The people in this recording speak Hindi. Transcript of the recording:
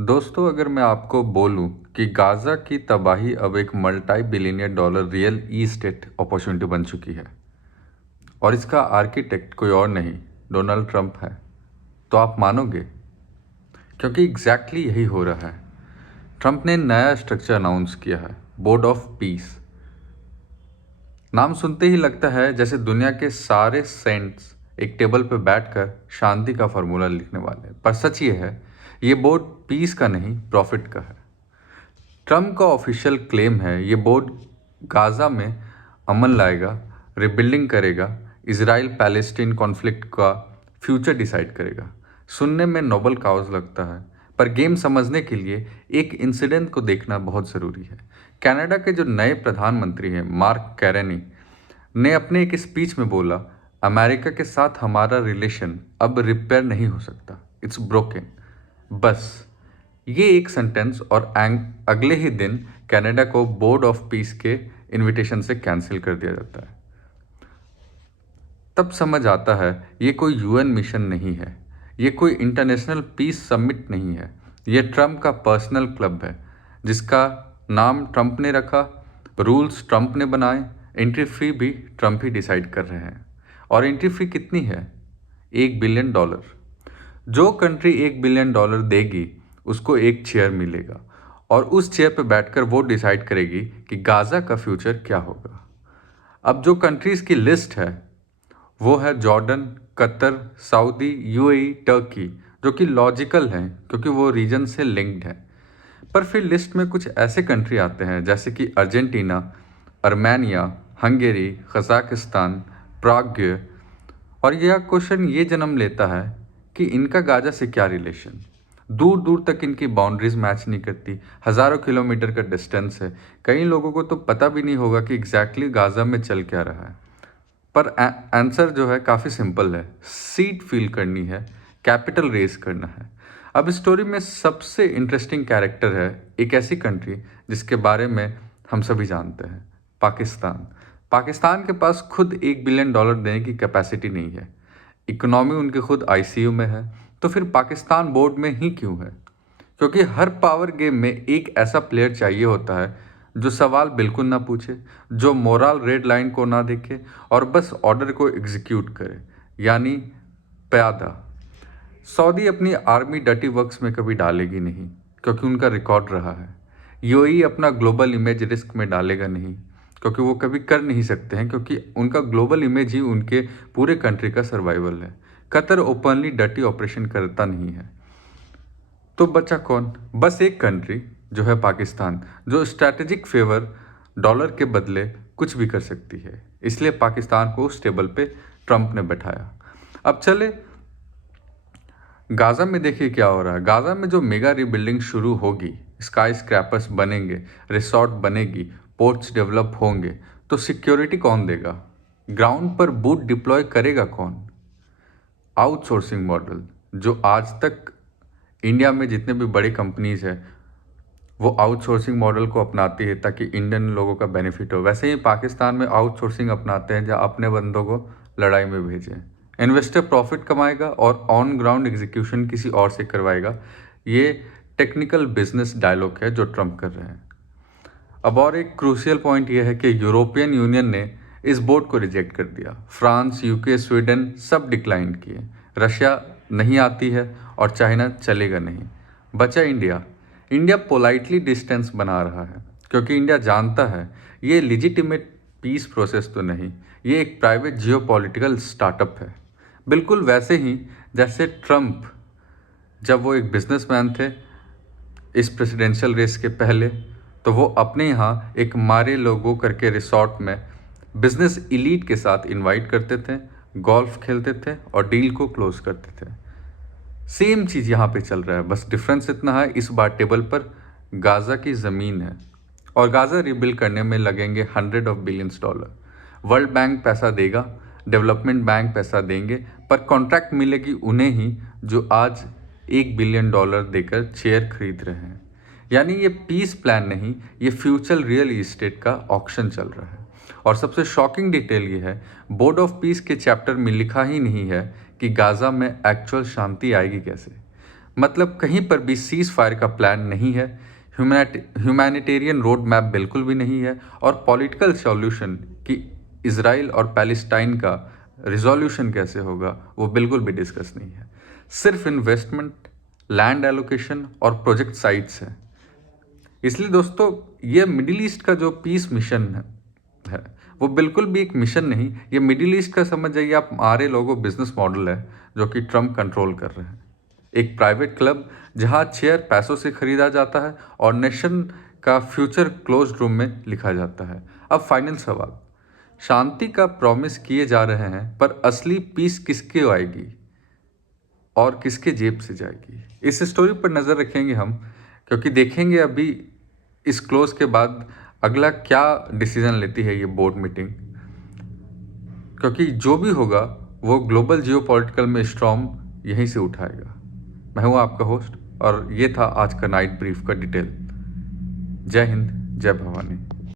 दोस्तों, अगर मैं आपको बोलूं कि गाज़ा की तबाही अब एक multi billionaire dollar real estate opportunity बन चुकी है और इसका आर्किटेक्ट कोई और नहीं डोनाल्ड ट्रंप है, तो आप मानोगे? क्योंकि एग्जैक्टली यही हो रहा है। ट्रंप ने नया स्ट्रक्चर अनाउंस किया है, बोर्ड ऑफ पीस। नाम सुनते ही लगता है जैसे दुनिया के सारे सेंट्स एक टेबल पर बैठकर शांति का फार्मूला लिखने वाले हैं। पर सच ये है, ये बोर्ड पीस का नहीं, प्रॉफिट का है। ट्रम्प का ऑफिशियल क्लेम है ये बोर्ड गाज़ा में अमन लाएगा, रिबिल्डिंग करेगा, इजराइल पैलेस्टीन कॉन्फ्लिक्ट का फ्यूचर डिसाइड करेगा। सुनने में नोबल काउज लगता है, पर गेम समझने के लिए एक इंसिडेंट को देखना बहुत ज़रूरी है। कनाडा के जो नए प्रधानमंत्री हैं मार्क कैरेनी ने अपने एक स्पीच में बोला, अमेरिका के साथ हमारा रिलेशन अब रिपेयर नहीं हो सकता, इट्स ब्रोकन। बस ये एक सेंटेंस और अगले ही दिन कनाडा को बोर्ड ऑफ पीस के इनविटेशन से कैंसिल कर दिया जाता है। तब समझ आता है ये कोई यूएन मिशन नहीं है, ये कोई इंटरनेशनल पीस समिट नहीं है, ये ट्रंप का पर्सनल क्लब है जिसका नाम ट्रंप ने रखा, रूल्स ट्रंप ने बनाए, एंट्री फी भी ट्रंप ही डिसाइड कर रहे हैं। और एंट्री फी कितनी है? $1 बिलियन। जो कंट्री $1 बिलियन देगी उसको एक चेयर मिलेगा और उस चेयर पर बैठकर वो डिसाइड करेगी कि गाज़ा का फ्यूचर क्या होगा। अब जो कंट्रीज़ की लिस्ट है वो है Jordan, Qatar, Saudi, UAE, Turkey, जो कि लॉजिकल हैं क्योंकि वो रीजन से लिंक्ड है। पर फिर लिस्ट में कुछ ऐसे कंट्री आते हैं जैसे कि अर्जेंटीना, अर्मेनिया, हंगेरी, कजाकिस्तान, प्राग्य। और यह क्वेश्चन ये जन्म लेता है कि इनका गाजा से क्या रिलेशन। दूर दूर तक इनकी बाउंड्रीज मैच नहीं करती, हज़ारों किलोमीटर का डिस्टेंस है। कई लोगों को तो पता भी नहीं होगा कि एग्जैक्टली गाजा में चल क्या रहा है। पर आंसर जो है काफ़ी सिंपल है, सीट फील करनी है, कैपिटल रेज करना है। अब स्टोरी में सबसे इंटरेस्टिंग कैरेक्टर है एक ऐसी कंट्री जिसके बारे में हम सभी जानते हैं, पाकिस्तान। पाकिस्तान के पास खुद $1 बिलियन देने की कैपेसिटी नहीं है, इकोनॉमी उनके खुद आईसीयू में है। तो फिर पाकिस्तान बोर्ड में ही क्यों है? क्योंकि हर पावर गेम में एक ऐसा प्लेयर चाहिए होता है जो सवाल बिल्कुल ना पूछे, जो मोरल रेड लाइन को ना देखे और बस ऑर्डर को एग्जीक्यूट करे, यानी प्यादा। सऊदी अपनी आर्मी डर्टी वर्क्स में कभी डालेगी नहीं क्योंकि उनका रिकॉर्ड रहा है। यूएई अपना ग्लोबल इमेज रिस्क में डालेगा नहीं क्योंकि वो कभी कर नहीं सकते हैं, क्योंकि उनका ग्लोबल इमेज ही उनके पूरे कंट्री का सर्वाइवल है। कतर ओपनली डर्टी ऑपरेशन करता नहीं है। तो बचा कौन? बस एक कंट्री जो है पाकिस्तान, जो स्ट्रैटेजिक फेवर डॉलर के बदले कुछ भी कर सकती है। इसलिए पाकिस्तान को उस टेबल पे ट्रंप ने बैठाया। अब चले गाज़ा में, देखिए क्या हो रहा है। गाज़ा में जो मेगा रीबिल्डिंग शुरू होगी, स्काई स्क्रैपर्स बनेंगे, रिसोर्ट बनेगी, पोर्ट्स डेवलप होंगे, तो सिक्योरिटी कौन देगा? ग्राउंड पर बूट डिप्लॉय करेगा कौन? आउटसोर्सिंग मॉडल, जो आज तक इंडिया में जितने भी बड़ी कंपनीज है वो आउटसोर्सिंग मॉडल को अपनाती है ताकि इंडियन लोगों का बेनिफिट हो, वैसे ही पाकिस्तान में आउटसोर्सिंग अपनाते हैं जहाँ अपने बंदों को लड़ाई में भेजें। इन्वेस्टर प्रॉफिट कमाएगा और ऑन ग्राउंड एग्जीक्यूशन किसी और से करवाएगा। ये टेक्निकल बिजनेस डायलॉग है जो ट्रंप कर रहे हैं। अब और एक क्रूशियल पॉइंट यह है कि यूरोपियन यूनियन ने इस बोर्ड को रिजेक्ट कर दिया। फ्रांस, यूके, स्वीडन सब डिक्लाइन किए। रशिया नहीं आती है और चाइना चलेगा नहीं। बचा इंडिया। इंडिया पोलाइटली डिस्टेंस बना रहा है क्योंकि इंडिया जानता है ये लिजिटिमेट पीस प्रोसेस तो नहीं, ये एक प्राइवेट जियोपॉलिटिकल स्टार्टअप है। बिल्कुल वैसे ही जैसे ट्रंप, जब वो एक बिजनेसमैन थे इस प्रेसिडेंशियल रेस के पहले, तो वो अपने यहाँ एक मारे लोगो करके रिसोर्ट में बिजनेस इलीट के साथ इनवाइट करते थे, गोल्फ खेलते थे और डील को क्लोज करते थे। सेम चीज़ यहाँ पे चल रहा है, बस डिफरेंस इतना है इस बार टेबल पर गाज़ा की ज़मीन है और गाज़ा रिबिल्ड करने में लगेंगे $100 बिलियन। वर्ल्ड बैंक पैसा देगा, डेवलपमेंट बैंक पैसा देंगे, पर कॉन्ट्रैक्ट मिलेगी उन्हें ही जो आज $1 बिलियन देकर चेयर खरीद रहे हैं। यानी ये पीस प्लान नहीं, ये फ्यूचर रियल इस्टेट का ऑक्शन चल रहा है। और सबसे शॉकिंग डिटेल ये है, बोर्ड ऑफ पीस के चैप्टर में लिखा ही नहीं है कि गाज़ा में एक्चुअल शांति आएगी कैसे। मतलब कहीं पर भी सीज फायर का प्लान नहीं है, ह्यूमैनिटेरियन रोड मैप बिल्कुल भी नहीं है, और पॉलिटिकल सॉल्यूशन कि इजराइल और पैलेस्टाइन का रिजोल्यूशन कैसे होगा वो बिल्कुल भी डिस्कस नहीं है। सिर्फ इन्वेस्टमेंट, लैंड एलोकेशन और प्रोजेक्ट साइट्स है। इसलिए दोस्तों ये मिडिल ईस्ट का जो पीस मिशन है वो बिल्कुल भी एक मिशन नहीं, ये मिडिल ईस्ट का समझ जाइए आप आरे लोगो बिजनेस मॉडल है जो कि ट्रम्प कंट्रोल कर रहे हैं। एक प्राइवेट क्लब जहां चेयर पैसों से खरीदा जाता है और नेशन का फ्यूचर क्लोज रूम में लिखा जाता है। अब फाइनल सवाल, शांति का प्रॉमिस किए जा रहे हैं पर असली पीस किसके आएगी और किसके जेब से जाएगी? इस स्टोरी पर नज़र रखेंगे हम, क्योंकि देखेंगे अभी इस क्लोज के बाद अगला क्या डिसीजन लेती है ये बोर्ड मीटिंग, क्योंकि जो भी होगा वो ग्लोबल जियोपॉलिटिकल में स्टॉर्म यहीं से उठाएगा। मैं हूँ आपका होस्ट और ये था आज का नाइट ब्रीफ का डिटेल। जय हिंद, जय भवानी।